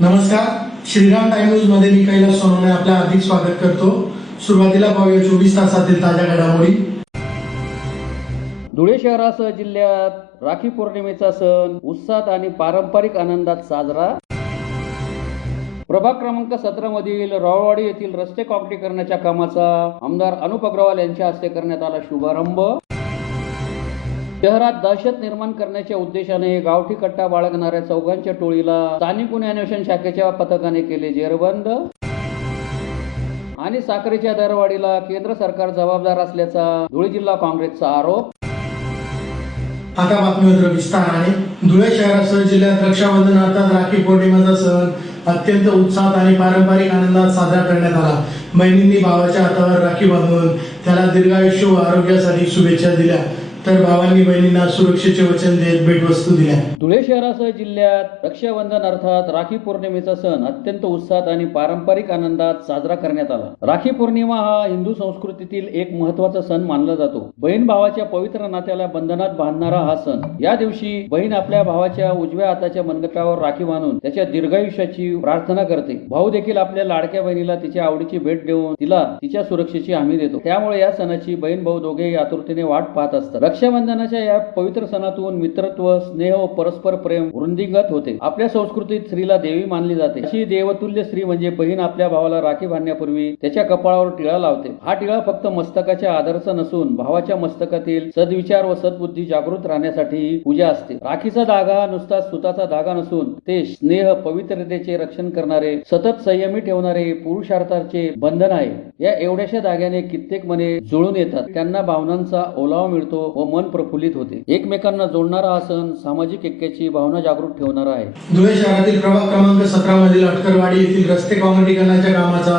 नमस्कार, Shriram time news मध्ये मी कैलास सोनवणे आपलं हार्दिक स्वागत करतो। सुरुवातीला पाहूया 24 तासातील ताज्या घडामोडी। धुळे शहरासह जिल्ह्यात राखी पौर्णिमेचा सण उत्साहात आणि पारंपरिक आनंदात साजरा। प्रभाग क्रमांक 17 मधील रावळवाडी येथील रस्ते काँक्रीटीकरणाच्या कामाचा आमदार अनुप अग्रवाल यांच्या हस्ते करण्यात आला शुभारंभ। शहरात दहशत निर्माण करण्याच्या उद्देशाने गावठी कट्टा बाळगणाऱ्या चौघांच्या टोळीला स्थानिक गुन्हे अन्वेषण शाखेच्या पथकाने केले जेरबंद। आणि साखरेच्या दरवाढीला केंद्र सरकार जबाबदार असल्याचा धुळे जिल्हा काँग्रेसचा आरोप। आता बातमीपत्र विस्ताराने। धुळे शहरासह जिल्ह्यात रक्षाबंधन अर्थात राखी पौर्णिमेचा सण अत्यंत उत्साहात आणि पारंपरिक आनंदात साजरा करण्यात आला। बहिणींनी भावाच्या हातावर राखी बांधून त्याला दीर्घायुष्य व आरोग्यासाठी शुभेच्छा दिल्या, तर भावांनी बहिणींना सुरक्षेचे वचन देत भेटवस्तू दिल्या। धुळे शहरासह जिल्ह्यात रक्षाबंधन अर्थात राखी पौर्णिमेचा सण अत्यंत उत्साहात आणि पारंपरिक आनंदात साजरा करण्यात आला। राखी पौर्णिमा हा हिंदू संस्कृतीतील एक महत्त्वाचा सण मानला जातो। बहीण भावाच्या पवित्र नात्याला बंधनात बांधणारा हा सण। या दिवशी बहीण आपल्या भावाच्या उजव्या हाताच्या मनगटावर राखी बांधून त्याच्या दीर्घायुष्याची प्रार्थना करते। भाऊ देखील आपल्या लाडक्या बहिणीला तिच्या आवडीची भेट देऊन तिला तिच्या सुरक्षेची हमी देतो। त्यामुळे या सणाची बहीण भाऊ दोघेही आतुरतेने वाट पाहत असतात। रक्षाबंधनाच्या या पवित्र सणातून मित्रत्व, स्नेह व परस्पर प्रेम वृद्धिंगत होते। आपल्या संस्कृतीत स्त्रीला देवी मानली जाते। अशी देवतुल्य स्त्री म्हणजे बहीण आपल्या भावाला राखी बांधण्यापूर्वी त्याच्या कपाळावर टिळा लावते। हा टिळा फक्त मस्तकाच्या आदरचा नसून भावाच्या मस्तकातील सद्विचार व सद्बुद्धी जागृत राहण्यासाठी पूजा असते। राखीचा धागा नुसता सुताचा धागा नसून ते स्नेह, पवित्रतेचे रक्षण करणारे, सतत संयमी ठेवणारे पुरुषार्थाचे बंधन आहे। या एवढ्याशा धाग्याने कित्येक मने जुळून येतात, त्यांना भावनांचा ओलावा मिळतो व मन प्रफुल्लित होते। एकमेकांना जोडणारा हा सण सामाजिक ऐक्याची भावना जागृत ठेवणारा आहे। धुळे शहरातील प्रभाग क्रमांक 17 मधील अटकरवाडी येथील रस्ते काँक्रीटीकरणाच्या कामाचा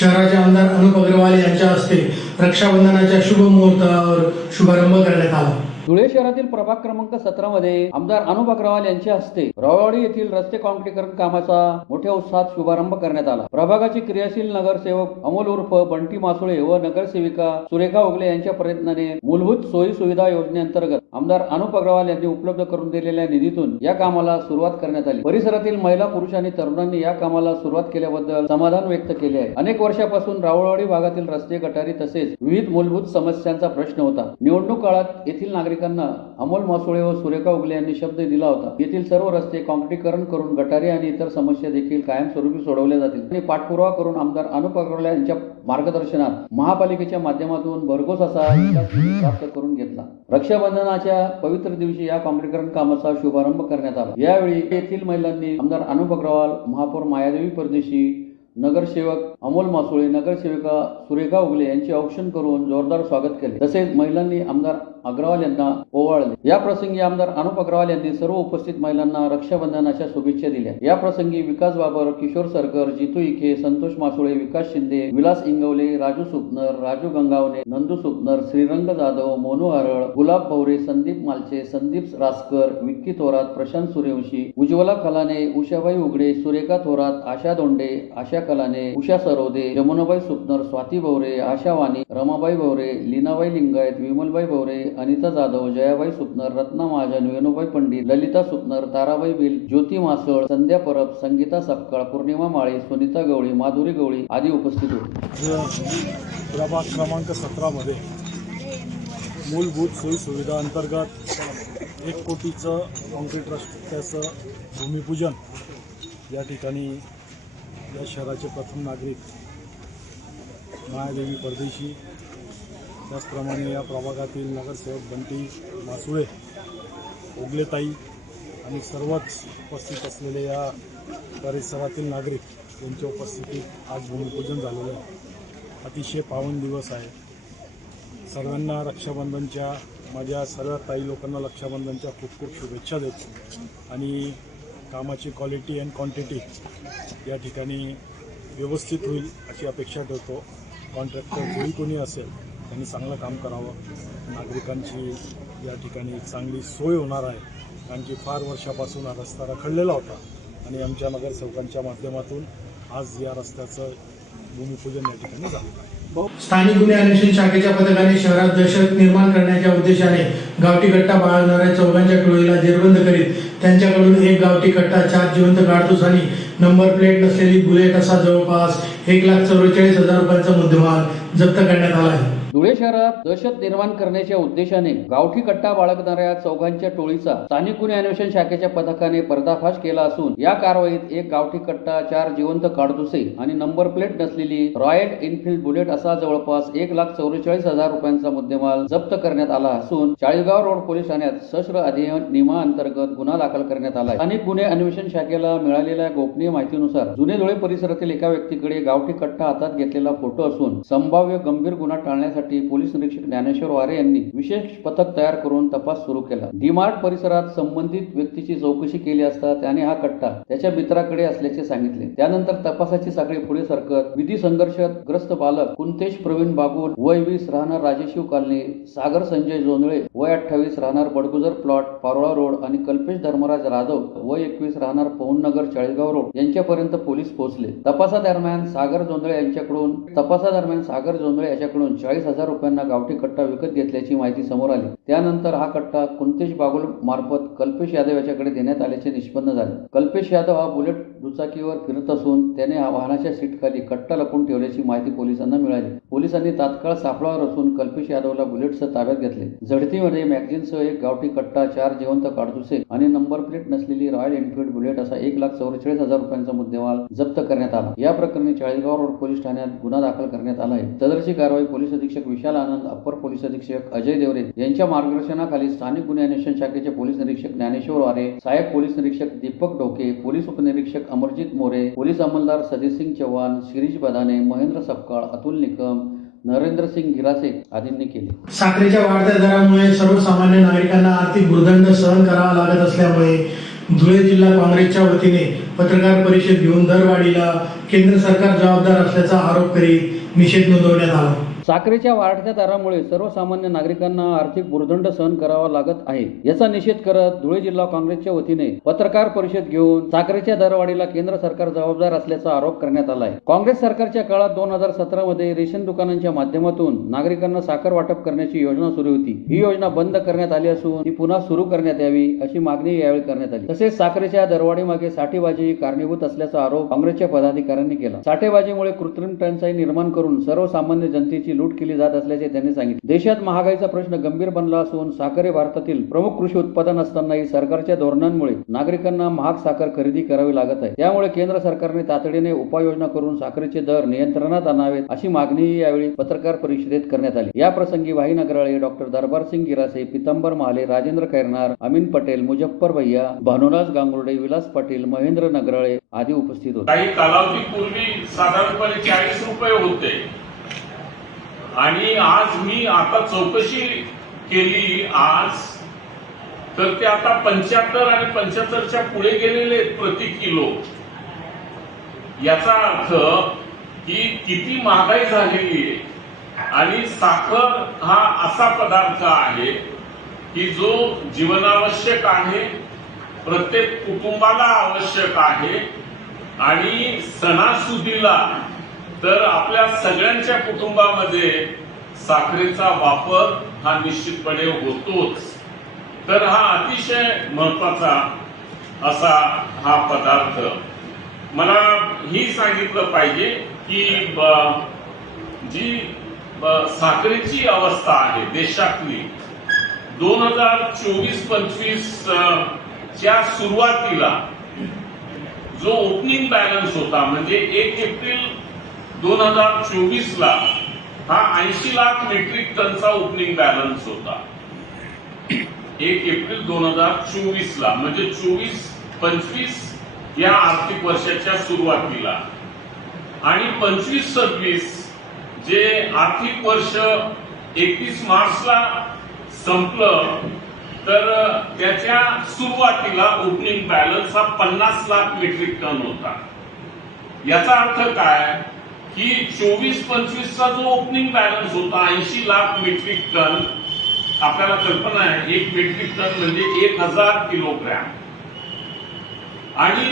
शहराचे आमदार अनुप अग्रवाल यांच्या हस्ते रक्षाबंधनाच्या शुभ मुहूर्तावर शुभारंभ करण्यात आला। धुळे शहरातील प्रभाग क्रमांक 17 मध्ये आमदार अनुप अग्रवाल यांच्या हस्ते रावळवाडी येथील रस्ते काँक्रीटीकरण कामाचा मोठ्या उत्साहात शुभारंभ करण्यात आला। प्रभागाचे क्रियाशील नगरसेवक अमोल उर्फ बंटी मासुळे व नगरसेविका सुरेखा उगले यांच्या प्रयत्नाने मूलभूत सोयी सुविधा योजनेअंतर्गत आमदार अनुप अग्रवाल यांनी उपलब्ध करून दिलेल्या निधीतून या कामाला सुरुवात करण्यात आली। परिसरातील महिला, पुरुष आणि तरुणांनी या कामाला सुरुवात केल्याबद्दल समाधान व्यक्त केले आहे। अनेक वर्षापासून रावळवाडी भागातील रस्ते, गटारी तसेच विविध मूलभूत समस्यांचा प्रश्न होता। निवडणूक काळात येथील नागरिकांना अमोल मासुळे व सुरेखा उगले यांनी शब्द दिला होता। येथील सर्व रस्ते काँक्रीटीकरण करून गटारी आणि इतर समस्या देखील कायमस्वरूपी सोडवल्या जातील आणि पाठपुरावा करून आमदार अनुप अग्रवाल यांच्या मार्गदर्शनात महापालिकेच्या माध्यमातून भरघोस असा विकास निधी प्राप्त करून घेतला। रक्षाबंधनाच्या पवित्र दिवशी या काँक्रीटीकरण कामाचा शुभारंभ करण्यात आला। यावेळी येथील महिलांनी आमदार अनुप अग्रवाल, महापौर मायादेवी परदेशी, नगरसेवक अमोल मासुळे, नगरसेविका सुरेखा उगले यांचे औक्षण करून जोरदार स्वागत केले। तसेच महिलांनी आमदार अग्रवाल यांना ओवाळले। या प्रसंगी आमदार अनुप अग्रवाल यांनी सर्व उपस्थित महिलांना रक्षाबंधनाच्या शुभेच्छा दिल्या। या प्रसंगी विकास बाबर, किशोर सरकर, जितू इखे, संतोष मासुळे, विकास शिंदे, विलास इंगवले, राजू सुपनर, राजू गंगावणे, नंदू सुपनर, श्रीरंग जाधव, मोनू हरळ, गुलाब भवरे, संदीप मालचे, संदीप रासकर, विक्की थोरात, प्रशांत सूर्यवंशी, उज्ज्वला खलाने, उषाबाई उघडे, सुरेखा थोरात, आशा दोंडे, आशा कलाने, उषा सरोदे, जमुनाबाई सुपनर, स्वाती भवरे, आशा वाणी, रमाबाई भवरे, लीनाबाई लिंगायत, विमलबाई भवरे, अनिता जाधव, जयाबाई सुपनर, रत्ना महाजन, वेणुबाई पंडित, ललिता सुपनर, ताराबाई बिल, ज्योती मासळ, संध्या परब, संगीता सपकाळ, पूर्णिमा माळी, सुनीता गवळी, माधुरी गवळी आदी उपस्थित होते। प्रभाग क्रमांक 17 मध्ये मूलभूत सोयी सुविधा अंतर्गत 1 कोटीचं काँक्रीट रस्त्याचं भूमिपूजन या ठिकाणी या शहराचे प्रथम नागरिक मायादेवी परदेशी, त्याचप्रमाणे या प्रभागातील नगरसेवक बंटी मासुळे, ओगलेताई आणि सर्वच उपस्थित असलेले या परिसरातील नागरिक यांच्या उपस्थितीत आज भूमिपूजन झालेलं आहे। अतिशय पावन दिवस आहे। सर्वांना रक्षाबंधनच्या, माझ्या सर्व ताई लोकांना रक्षाबंधनच्या खूप खूप शुभेच्छा देतो आणि कामाची क्वालिटी अँड क्वांटिटी या ठिकाणी व्यवस्थित होईल अशी अपेक्षा ठेवतो। कॉन्ट्रॅक्टर जोही कोणी असेल त्यांनी चांगलं काम करावं, नागरिकांची या ठिकाणी चांगली सोय होणार आहे। कारण की फार वर्षापासून हा रस्ता रखडलेला होता आणि आमच्या नगरसेवकांच्या माध्यमातून आज या रस्त्याचं भूमिपूजन या ठिकाणी झालं आहे। स्थानिक गुन्हे अन्वेषण शाखेच्या पथकाने शहरात दहशत निर्माण करण्याच्या उद्देशाने गावठी कट्टा बाळगणाऱ्या चौघांच्या टोळीला जेरबंद करीत त्यांच्याकडून एक गावठी कट्टा, 4 जिवंत काडतूस आणि नंबर प्लेट नसलेली बुलेट असा जवळपास 1,44,000 रुपयांचा मुद्देमाल जप्त करण्यात आला आहे. धुळे शहरात दहशत निर्माण करण्याच्या उद्देशाने गावठी कट्टा बाळगणाऱ्या चौघांच्या टोळीचा स्थानिक गुन्हे अन्वेषण शाखेच्या पथकाने पर्दाफाश केला असून या कारवाईत एक गावठी कट्टा, 4 जिवंत काडतुसे आणि नंबर प्लेट नसलेली रॉयल एनफील्ड बुलेट असा जवळपास 1,44,000 रुपयांचा मुद्देमाल जप्त करण्यात आला असून चाळीसगाव रोड पोलीस ठाण्यात सशस्त्र अधिनियमाअंतर्गत गुन्हा दाखल करण्यात आला आहे. स्थानिक गुन्हे अन्वेषण शाखेला मिळालेल्या गोपनीय माहितीनुसार जुने धुळे परिसरातील एका व्यक्तीकडे गावठी कट्टा हातात घेतलेला फोटो असून संभाव्य गंभीर गुन्हा टाळण्यासाठी पोलीस निरीक्षक ज्ञानेश्वर वारे यांनी विशेष पथक तयार करून तपास सुरू केला. डीमार्ट परिसरात संबंधित व्यक्तीची चौकशी केली असता त्याने हा कट्टा त्याच्या मित्राकडे असल्याचे सांगितले. त्यानंतर तपासाची साखळी पुढे सरकत विधी संघर्षग्रस्त बालक कुंतेश प्रवीण बागुल वय 20 राहणार राजेशिव कॉलनी, सागर संजय जोंधळे वय 28 राहणार बडगुजर प्लॉट पारोळा रोड आणि कल्पेश धर्मराज राधव वय 21 राहणार पवन नगर चाळीसगाव रोड यांच्यापर्यंत पोलीस पोहोचले. तपासादरम्यान सागर जोंधळे यांच्याकडून 40,000 रुपयांना गावठी कट्टा विकत घेतल्याची माहिती समोर आली. त्यानंतर हा कट्टा कुंतेश बागुल मार्फत कल्पेश यादव याच्याकडे देण्यात आल्याचे निष्पन्न झाले. कल्पेश यादव हा बुलेट दुचाकीवर फिरत असून त्याने वाहनाच्या सीटखाली कट्टा लपून ठेवल्याची माहिती पोलिसांना मिळाली. पोलिसांनी तात्काळ सापळा रचून कल्पेश यादवला बुलेटसह ताब्यात घेतले. झडतीमध्ये मॅगझिनसह एक गावठी कट्टा, 4 जिवंत काडतुसे आणि नंबर प्लेट नसलेली रॉयल एनफील्ड बुलेट असा 1,44,000 रुपयांचा मुद्देमाल जप्त करण्यात आला. या प्रकरणी चाळीसगाव रोड पोलीस ठाण्यात गुन्हा दाखल करण्यात आला आहे. सदरची कारवाई पोलीस अधीक्षक विशाल आनंद, अप्पर पोलीस अधीक्षक अजय देवरे यांच्या मार्गदर्शनाखाली स्थानिक गुन्हे अन्वेषण शाखेचे पोलीस निरीक्षक ज्ञानेश्वर वारे, सहाय्यक पोलीस निरीक्षक दीपक ढोके, पोलीस उपनिरीक्षक अमरजीत मोरे, पोलीस अंमलदार सतीसिंग चव्हाण, शिरीष बदाने, महेंद्र सपकाळ, अतुल निकम, नरेंद्रसिंग गिरासे आदींनी केले. साखरेच्या वाढत्या दरामुळे सर्वसामान्य नागरिकांना आर्थिक भुर्दंड सहन करावा लागत असल्यामुळे धुळे जिल्हा काँग्रेसच्या वतीने पत्रकार परिषद घेऊन दरवाढीला केंद्र सरकार जबाबदार असल्याचा आरोप करीत निषेध नोंदवण्यात आला. साखरेच्या वाढत्या दरामुळे सर्वसामान्य नागरिकांना आर्थिक भुर्दंड सहन करावा लागत आहे. याचा निषेध करत धुळे जिल्हा काँग्रेसच्या वतीने पत्रकार परिषद घेऊन साखरेच्या दरवाढीला केंद्र सरकार जबाबदार असल्याचा आरोप करण्यात आला आहे. काँग्रेस सरकारच्या काळात 2017 मध्ये रेशन दुकानांच्या माध्यमातून नागरिकांना साखर वाटप करण्याची योजना सुरू होती. ही योजना बंद करण्यात आली असून ती पुन्हा सुरू करण्यात यावी अशी मागणी यावेळी करण्यात आली. तसेच साखरेच्या दरवाढीमागे साठेबाजी कारणीभूत असल्याचा आरोप काँग्रेसच्या पदाधिकाऱ्यांनी केला. साठेबाजीमुळे कृत्रिम टंचाई निर्माण करून सर्वसामान्य जनतेची लूट केली जात असल्याचे त्यांनी सांगितले. देशात महागाईचा प्रश्न गंभीर बनला असून साखर हे भारतातील प्रमुख कृषी उत्पादन असतानाही सरकारच्या धोरणांमुळे नागरिकांना महाग साखर खरेदी करावी लागत आहे. त्यामुळे केंद्र सरकारने तातडीने उपाययोजना करून साखरेचे दर नियंत्रणात आणावेत अशी मागणीही यावेळी पत्रकार परिषदेत करण्यात आली. या प्रसंगी वाही नगराळे, डॉक्टर दरबारसिंग गिरासे, पितांबर महाले, राजेंद्र खैरनार, अमीन पटेल, मुजफ्फर भैया, भानुराज गांगुर्डे, विलास पाटील, महेंद्र नगराळे आदी उपस्थित होते. काही कालावधीपूर्वी साधारणपणे 40 रुपये होते आणि आज मी आता चौकशी केली आज तर ते आता 75 आणि 75च्या पुढे गेलेले प्रति किलो. याचा अर्थ की किती महागाई झालेली आहे. आणि साखर हा असा पदार्थ आहे की जो जीवनावश्यक आहे, प्रत्येक कुटुंबाला आवश्यक आहे आणि सणासुदीला तर आपल्या सगळ्यांच्या कुटुंबामध्ये साखरेचा वापर हा निश्चितपणे होतोच. तर हा अतिशय महत्वाचा असा हा पदार्थ. मला ही सांगितलं पाहिजे की जी साखरेची अवस्था आहे देशातली 2024-25 च्या सुरुवातीला जो ओपनिंग बॅलन्स होता म्हणजे 1 एप्रिल 2024 ला हा 80 लाख मेट्रिक टनचा ओपनिंग बॅलन्स होता. 1 एप्रिल 2024 ला म्हणजे 24-25 या आर्थिक वर्षाच्या सुरुवातीला आणि 25-26 जे आर्थिक वर्ष 31 मार्चला संपलं तर त्याच्या सुरुवातीला ओपनिंग बॅलन्स हा 50 लाख मेट्रिक टन होता. याचा अर्थ काय की 24-25चा जो ओपनिंग बॅलन्स होता 80 लाख मेट्रिक टन, आपल्याला कल्पना आहे 1 मेट्रिक टन म्हणजे 1000 किलोग्रॅम आणि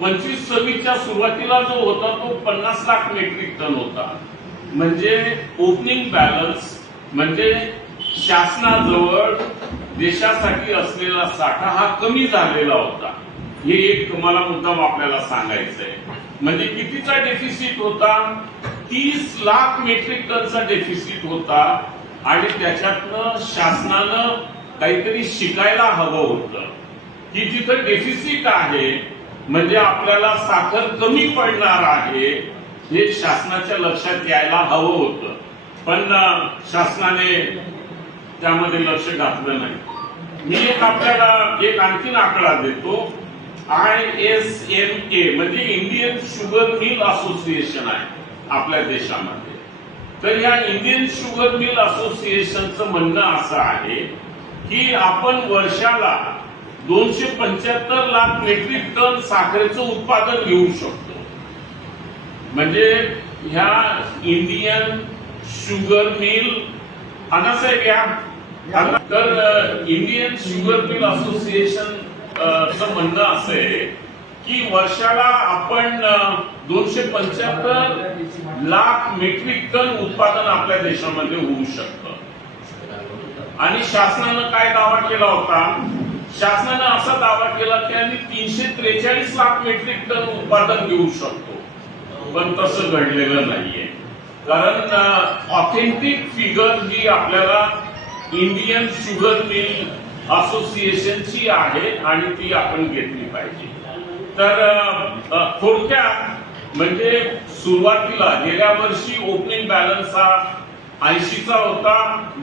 25-26च्या सुरुवातीला जो होता तो 50 लाख मेट्रिक टन होता. म्हणजे ओपनिंग बॅलन्स म्हणजे शासनाजवळ देशासाठी असलेला साठा हा कमी झालेला होता. हे एक मला मुद्दाम आपल्याला सांगायचं आहे. म्हणजे कितीचा डेफिसिट होता? 30 लाख मेट्रिक टनचा डेफिसिट होता. आणि त्याच्यातनं शासनानं काहीतरी शिकायला हवं होतं की जिथं डेफिसिट आहे म्हणजे आपल्याला साखर कमी पडणार आहे हे शासनाच्या लक्षात यायला हवं होतं. पण शासनाने त्यामध्ये लक्ष घातलं नाही. मी आपल्याला एक आणखीन आकडा देतो. ISMA म्हणजे इंडियन शुगर मिल असोसिएशन आहे आपल्या देशामध्ये. तर या इंडियन शुगर मिल असोसिएशनचं म्हणणं असं आहे की आपण वर्षाला 275 लाख मेट्रिक टन साखरेचं उत्पादन घेऊ शकतो. म्हणजे ह्या इंडियन शुगर मिल अनासाहेब या तर इंडियन शुगर मिल असोसिएशन चं म्हणणं असं आहे की वर्षाला आपण 275 लाख मेट्रिक टन उत्पादन आपल्या देशामध्ये होऊ शकतं. आणि शासनानं काय दावा केला होता? शासनानं असा दावा केला की आम्ही 343 लाख मेट्रिक टन उत्पादन घेऊ शकतो. पण तसं घडलेलं नाहीये. कारण ऑथेंटिक फिगर जी आपल्याला इंडियन शुगर मिल असोसिएशनची आहे आणि ती आपण घेतली पाहिजे. तर थोडक्यात म्हणजे सुरुवातीला गेल्या वर्षी ओपनिंग बॅलन्स हा 80चा होता.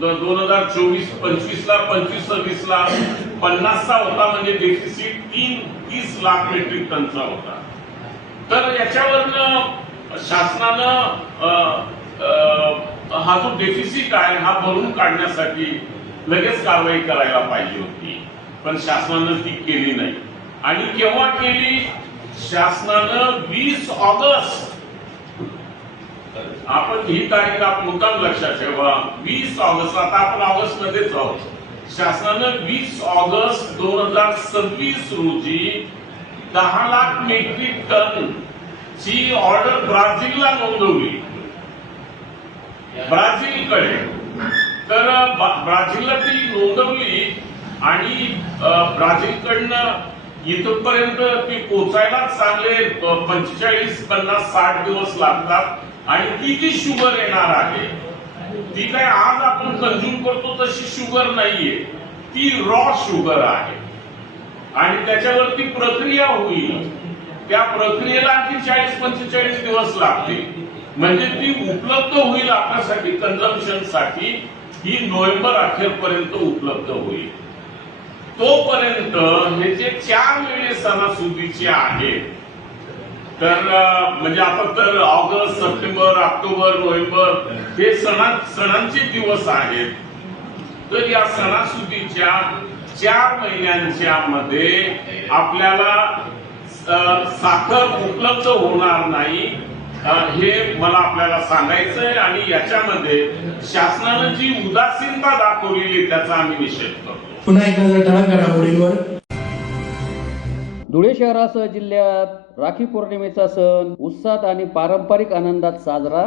2024-25 ला 25-26 ला 50चा होता. म्हणजे डेफिसिट 30 लाख मेट्रिक टनचा होता. तर याच्यावरनं शासनानं हा जो डेफिसिट आहे हा भरून काढण्यासाठी लगेच कारवाई करायला पाहिजे होती. पण शासनानं ती केली नाही. आणि केव्हा केली? शासनानं 20 ऑगस्ट, आपण ही तारीख आप मुद्दाम लक्षात ठेवा, 20 ऑगस्ट, आता आपण ऑगस्ट मध्येच आहोत. शासनानं 20 ऑगस्ट 2026 रोजी 10 लाख मेट्रिक टन ची ऑर्डर ब्राझीलला नोंदवली. ब्राझीलकडे. तर ब्राझीलला ती नोंदवली आणि ब्राझीलकडनं इथपर्यंत ती पोचायला चांगले 45, 50, 60 दिवस लागतात. आणि ती जी शुगर येणार आहे ती काय आज आपण कंझ्युम करतो तशी शुगर नाहीये. ती रॉ शुगर आहे आणि त्याच्यावरती प्रक्रिया होईल. त्या प्रक्रियेला आणखी 40-45 दिवस लागतील. म्हणजे ती उपलब्ध होईल आपल्यासाठी कन्झम्पशन साठी ही नोव्हेंबर अखेरपर्यंत उपलब्ध होईल. तोपर्यंत हे जे 4 महिने सणासुदीचे आहेत. तर म्हणजे आता तर ऑगस्ट, सप्टेंबर, ऑक्टोबर, नोव्हेंबर हे सणांचे दिवस आहेत. तर या सणासुदीच्या 4 महिन्यांच्या मध्ये आपल्याला साखर उपलब्ध होणार नाही हे मला आपल्याला सांगायचंय. आणि याच्यामध्ये शासनानं जी उदासीनता दाखवलेली त्याचा आम्ही निषेध करतो. पुन्हा एकदा जर ठळक घडामोडींवर. धुळे शहरासह जिल्ह्यात राखी पौर्णिमेचा सण उत्साहात आणि पारंपरिक आनंदात साजरा.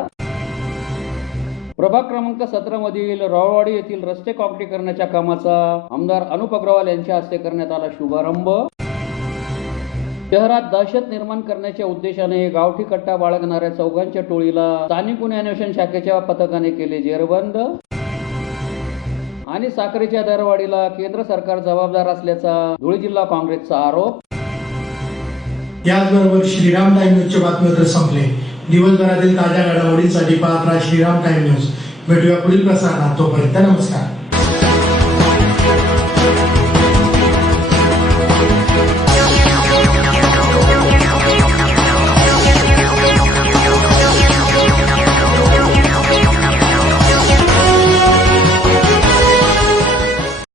प्रभाग क्रमांक 17 मधील रावळवाडी येथील रस्ते काँक्रीकरणाच्या कामाचा आमदार अनुप अग्रवाल यांच्या हस्ते करण्यात आला शुभारंभ. शहरात दहशत निर्माण करण्याच्या उद्देशाने गावठी कट्टा बाळगणाऱ्या चौघांच्या टोळीला स्थानिक गुन्हे अन्वेषण शाखेच्या पथकाने केले जेरबंद. आणि साखरेच्या दरवाढीला केंद्र सरकार जबाबदार असल्याचा धुळे जिल्हा काँग्रेसचा आरोप. याचबरोबर श्रीराम टाइम न्यूजचे बातमीपत्र संपले. दिवसभरातील ताज्या घडामोडींसाठी पाहत राहा श्रीराम टाइम न्यूज. भेटूया पुढील प्रसारणात. तोपर्यंत नमस्कार.